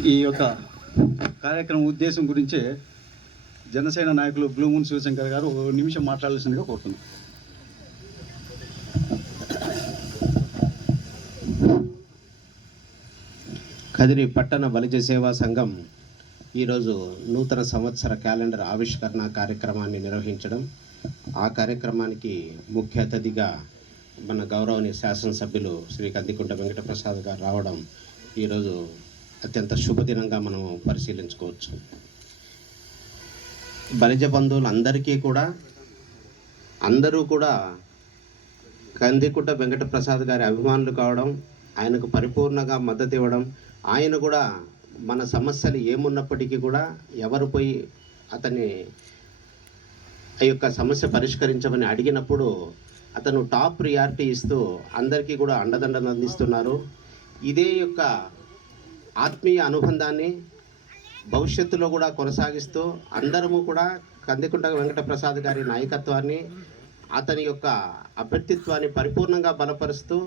ఈ యొక్క కార్యక్రమం ఉద్దేశం గురించి జనసేన నాయకులు బ్లూ మూన్ శివశంకర్ గారు ఒక నిమిషం మాట్లాడాల్సిందిగా కోరుతున్నాను. కదిరి పట్టణ బలిజ సేవా సంఘం ఈరోజు నూతన సంవత్సర క్యాలెండర్ ఆవిష్కరణ కార్యక్రమాన్ని నిర్వహించడం, ఆ కార్యక్రమానికి ముఖ్య అతిథిగా మన గౌరవనీయ శాసనసభ్యులు శ్రీ కందికుంట వెంకటప్రసాద్ గారు రావడం ఈరోజు అత్యంత శుభదినంగా మనం పరిశీలించుకోవచ్చు. బలిజ బంధువులు అందరూ కూడా కందికుంట వెంకటప్రసాద్ గారి అభిమానులు కావడం, ఆయనకు పరిపూర్ణంగా మద్దతు ఇవ్వడం, ఆయన కూడా మన సమస్యలు ఏమున్నప్పటికీ కూడా ఎవరు పోయి అతన్ని ఆ యొక్క సమస్య పరిష్కరించమని అడిగినప్పుడు అతను టాప్ ప్రియారిటీ ఇస్తూ అందరికీ కూడా అండదండలు అందిస్తున్నారు. ఇదే యొక్క ఆత్మీయ అనుబంధాన్ని భవిష్యత్తులో కూడా కొనసాగిస్తూ అందరము కూడా కందికుంట వెంకటప్రసాద్ గారి నాయకత్వాన్ని, అతని యొక్క అభ్యర్థిత్వాన్ని పరిపూర్ణంగా బలపరుస్తూ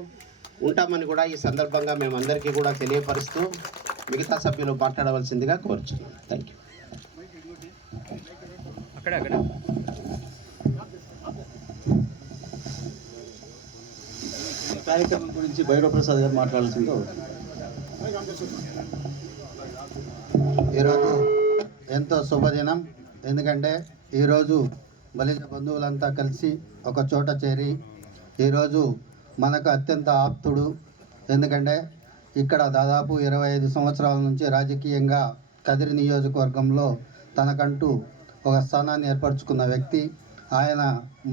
ఉంటామని కూడా ఈ సందర్భంగా మేమందరికీ కూడా తెలియపరుస్తూ మిగతా సభ్యులు మాట్లాడవలసిందిగా కోరుచున్నాం. Thank you. కార్యక్రమం గురించి భైరవ ప్రసాద్ గారు మాట్లాడాల్సిందిగా. ఈరోజు ఎంతో శుభదినం. ఎందుకంటే ఈరోజు బలిజ బంధువులంతా కలిసి ఒక చోట చేరి ఈరోజు మనకు అత్యంత ఆప్తుడు. ఎందుకంటే ఇక్కడ దాదాపు 25 సంవత్సరాల నుంచి రాజకీయంగా కదిరి నియోజకవర్గంలో తనకంటూ ఒక స్థానాన్ని ఏర్పరచుకున్న వ్యక్తి ఆయన.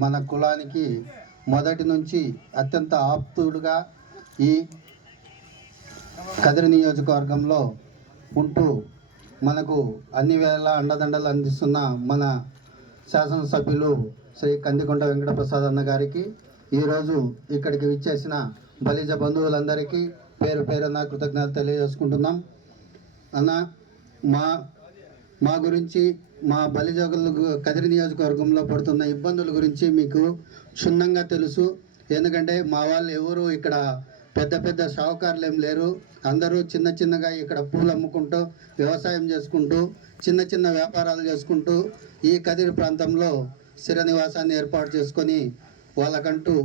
మన కులానికి మొదటి నుంచి అత్యంత ఆప్తుడుగా ఈ కదిరి నియోజకవర్గంలో ఉంటూ మనకు అన్ని వేళ అండదండలు అందిస్తున్న మన శాసనసభ్యులు శ్రీ కందికుంట వెంకటప్రసాద్ అన్న గారికి, ఈరోజు ఇక్కడికి విచ్చేసిన బలిజ బంధువులందరికీ పేరు పేరున కృతజ్ఞతలు తెలియజేసుకుంటున్నాం. అన్న, మా గురించి, మా బలిజలు కదిరి నియోజకవర్గంలో పడుతున్న ఇబ్బందుల గురించి మీకు క్షుణ్ణంగా తెలుసు. ఎందుకంటే మా వాళ్ళు ఎవరు ఇక్కడ పెద్ద పెద్ద షావుకారులు ఏం లేరు. అందరూ చిన్న చిన్నగా ఇక్కడ పూలు అమ్ముకుంటూ, వ్యవసాయం చేసుకుంటూ, చిన్న చిన్న వ్యాపారాలు చేసుకుంటూ ఈ కదిరి ప్రాంతంలో స్థిర నివాసాన్ని ఏర్పాటు చేసుకొని వాళ్ళకంటూ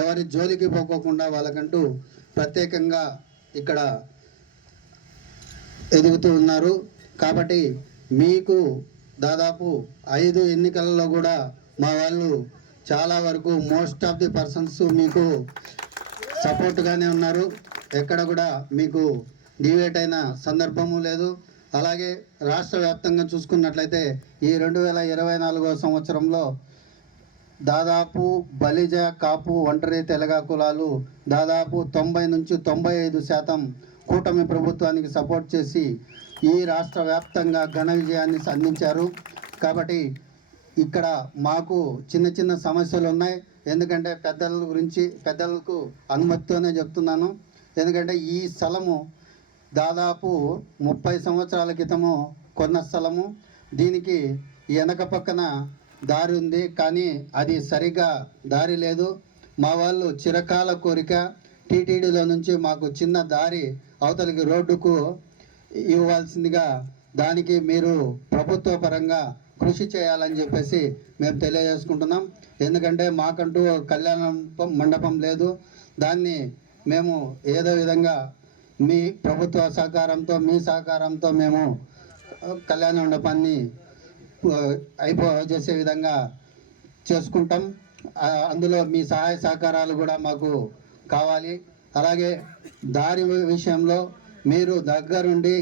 ఎవరి జోలికి పోకోకుండా వాళ్ళకంటూ ప్రత్యేకంగా ఇక్కడ ఎదుగుతూ ఉన్నారు. కాబట్టి మీకు దాదాపు 5 ఎన్నికలలో కూడా మా వాళ్ళు చాలా వరకు మోస్ట్ ఆఫ్ ది పర్సన్స్ మీకు సపోర్ట్గానే ఉన్నారు. ఎక్కడ కూడా మీకు డివేట్ అయిన సందర్భము లేదు. అలాగే రాష్ట్ర వ్యాప్తంగా చూసుకున్నట్లయితే ఈ 2024వ సంవత్సరంలో దాదాపు బలిజ, కాపు, ఒంటరి తెలగ కులాలు దాదాపు 90 నుంచి 95% కూటమి ప్రభుత్వానికి సపోర్ట్ చేసి ఈ రాష్ట్ర వ్యాప్తంగా ఘన విజయాన్ని అందించారు. కాబట్టి ఇక్కడ మాకు చిన్న చిన్న సమస్యలు ఉన్నాయి. ఎందుకంటే పెద్దలకు అనుమతితోనే చెప్తున్నాను. ఎందుకంటే ఈ స్థలము దాదాపు 30 సంవత్సరాల క్రితము కొన్న స్థలము. దీనికి వెనక పక్కన దారి ఉంది, కానీ అది సరిగా దారి లేదు. మా వాళ్ళు చిరకాల కోరిక టీటీడీలో నుంచి మాకు చిన్న దారి అవతలికి రోడ్డుకు ఇవ్వాల్సిందిగా, దానికి మీరు ప్రభుత్వ పరంగా కృషి చేయాలని చెప్పేసి మేము తెలియజేసుకుంటున్నాం. ఎందుకంటే మాకంటూ కళ్యాణ మండపం లేదు. దాన్ని మేము ఏదో విధంగా మీ ప్రభుత్వ సహకారంతో, మీ సహకారంతో మేము కళ్యాణ మండపాన్ని చేసే విధంగా చేసుకుంటాం. అందులో మీ సహాయ సహకారాలు కూడా మాకు కావాలి. అలాగే దారి విషయంలో మీరు దగ్గరుండి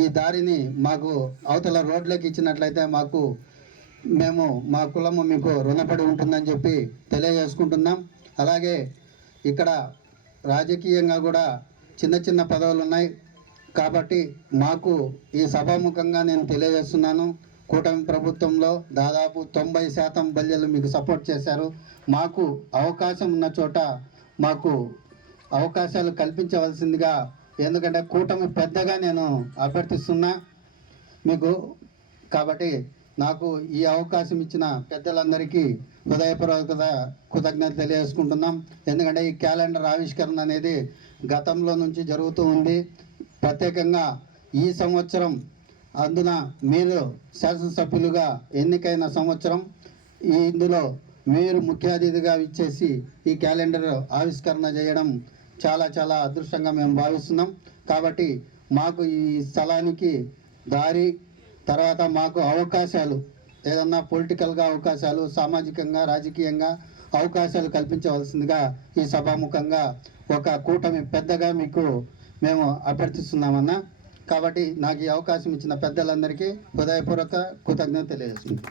ఈ దారిని మాకు అవతల రోడ్లకి ఇచ్చినట్లయితే మేము మా కులము మీకు రుణపడి ఉంటుందని చెప్పి తెలియజేసుకుంటున్నాం. అలాగే ఇక్కడ రాజకీయంగా కూడా చిన్న చిన్న పదవులు ఉన్నాయి. కాబట్టి మాకు ఈ సభాముఖంగా నేను తెలియజేస్తున్నాను, కూటమి ప్రభుత్వంలో దాదాపు 90% బల్యలు మీకు సపోర్ట్ చేశారు. మాకు అవకాశం ఉన్న చోట మాకు అవకాశాలు కల్పించవలసిందిగా, ఎందుకంటే కూటమి పెద్దగా నేను అభ్యర్థిస్తున్నా మీకు. కాబట్టి నాకు ఈ అవకాశం ఇచ్చిన పెద్దలందరికీ హృదయపూర్వక కృతజ్ఞతలు తెలియజేసుకుంటున్నాం. ఎందుకంటే ఈ క్యాలెండర్ ఆవిష్కరణ అనేది గతంలో నుంచి జరుగుతూ ఉంది. ప్రత్యేకంగా ఈ సంవత్సరం అందున మీరు శాసనసభ్యులుగా ఎన్నికైన సంవత్సరం ఇందులో మీరు ముఖ్య అతిథిగా ఇచ్చేసి ఈ క్యాలెండర్ ఆవిష్కరణ చేయడం చాలా చాలా అదృష్టంగా మేము భావిస్తున్నాం. కాబట్టి మాకు ఈ స్థలానికి దారి, తర్వాత మాకు అవకాశాలు, ఏదన్నా పొలిటికల్గా అవకాశాలు, సామాజికంగా రాజకీయంగా అవకాశాలు కల్పించవలసిందిగా ఈ సభాముఖంగా ఒక కూటమి పెద్దగా మీకు మేము అభ్యర్థిస్తున్నామన్నా. కాబట్టి నాకు ఈ అవకాశం ఇచ్చిన పెద్దలందరికీ హృదయపూర్వక కృతజ్ఞత తెలియజేస్తుంది.